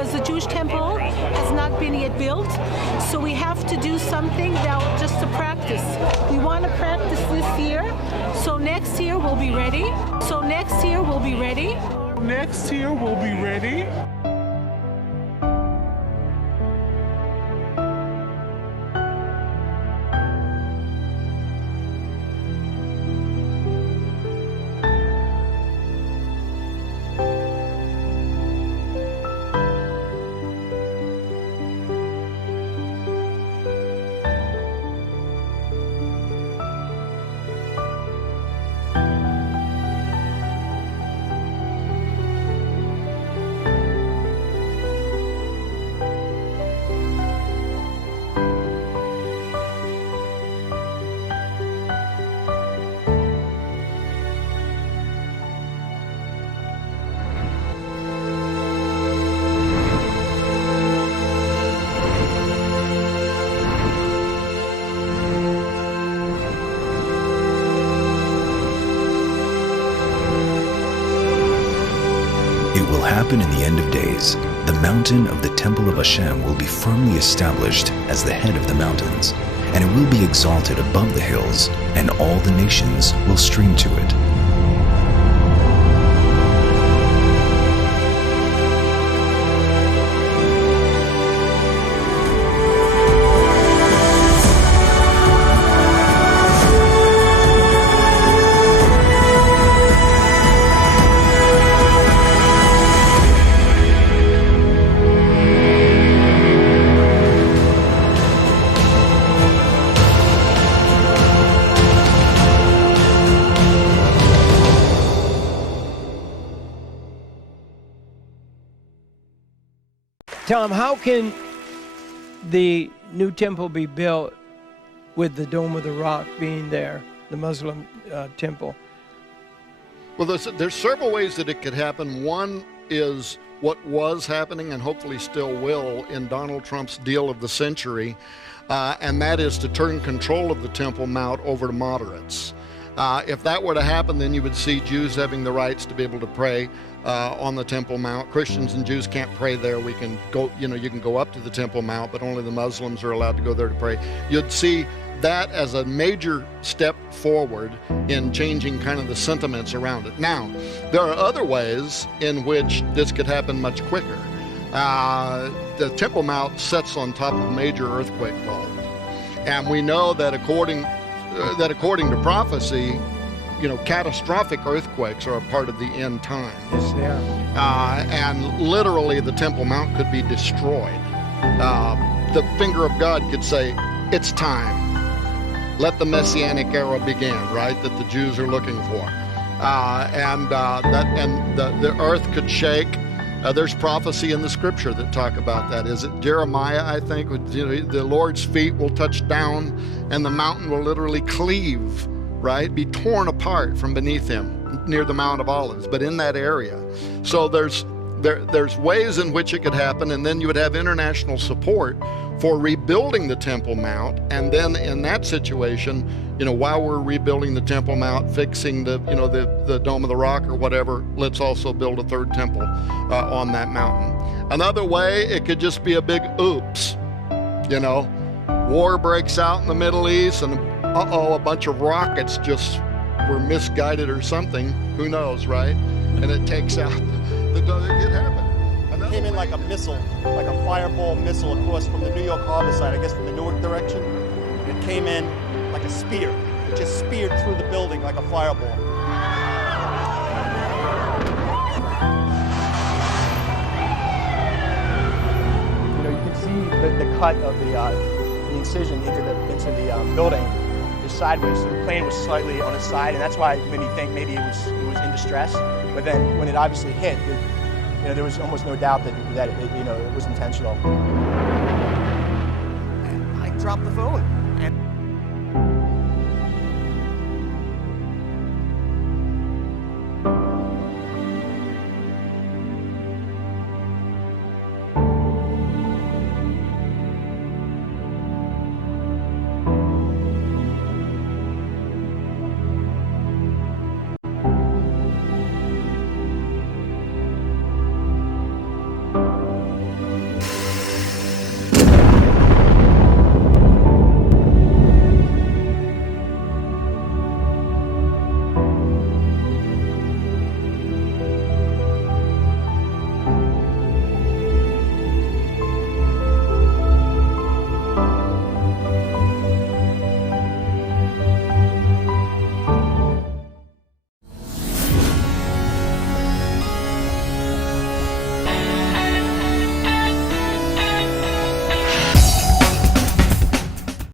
because the Jewish temple has not been yet built. So we have to do something now just to practice. We want to practice this year, so next year we'll be ready. Next year we'll be ready. It will happen in the end of days. The mountain of the Temple of Hashem will be firmly established as the head of the mountains, and it will be exalted above the hills, and all the nations will stream to it. Tom, how can the new temple be built with the Dome of the Rock being there, the Muslim temple? Well, there's several ways that it could happen. One is what was happening and hopefully still will in Donald Trump's deal of the century, and that is to turn control of the Temple Mount over to moderates. If that were to happen, then you would see Jews having the rights to be able to pray on the Temple Mount. Christians and Jews can't pray there. We can go, you can go up to the Temple Mount, but only the Muslims are allowed to go there to pray. You'd see that as a major step forward in changing kind of the sentiments around it. Now, there are other ways in which this could happen much quicker. The Temple Mount sits on top of a major earthquake fault, and we know that according to prophecy, catastrophic earthquakes are a part of the end times. Yes, they are. And literally the Temple Mount could be destroyed. The finger of God could say, it's time. Let the Messianic era begin, right, that the Jews are looking for. The earth could shake. There's prophecy in the scripture that talk about that. Is it Jeremiah, I think? The Lord's feet will touch down and the mountain will literally cleave, right? Be torn apart from beneath him near the Mount of Olives, but in that area. So there's ways in which it could happen, and then you would have international support for rebuilding the Temple Mount. And then in that situation, while we're rebuilding the Temple Mount, fixing the Dome of the Rock or whatever, let's also build a third temple on that mountain. Another way, it could just be a big oops. War breaks out in the Middle East, and a bunch of rockets just were misguided or something. Who knows, right? And it takes out the dome. It could happen. It came in like a missile, like a fireball missile across from the New York Harbor side, I guess from the Newark direction. It came in like a spear. It just speared through the building like a fireball. You can see the cut of the incision into the building is sideways. So the plane was slightly on its side, and that's why it made me think maybe it was in distress. But then when it obviously hit, there was almost no doubt that it was intentional. I dropped the phone.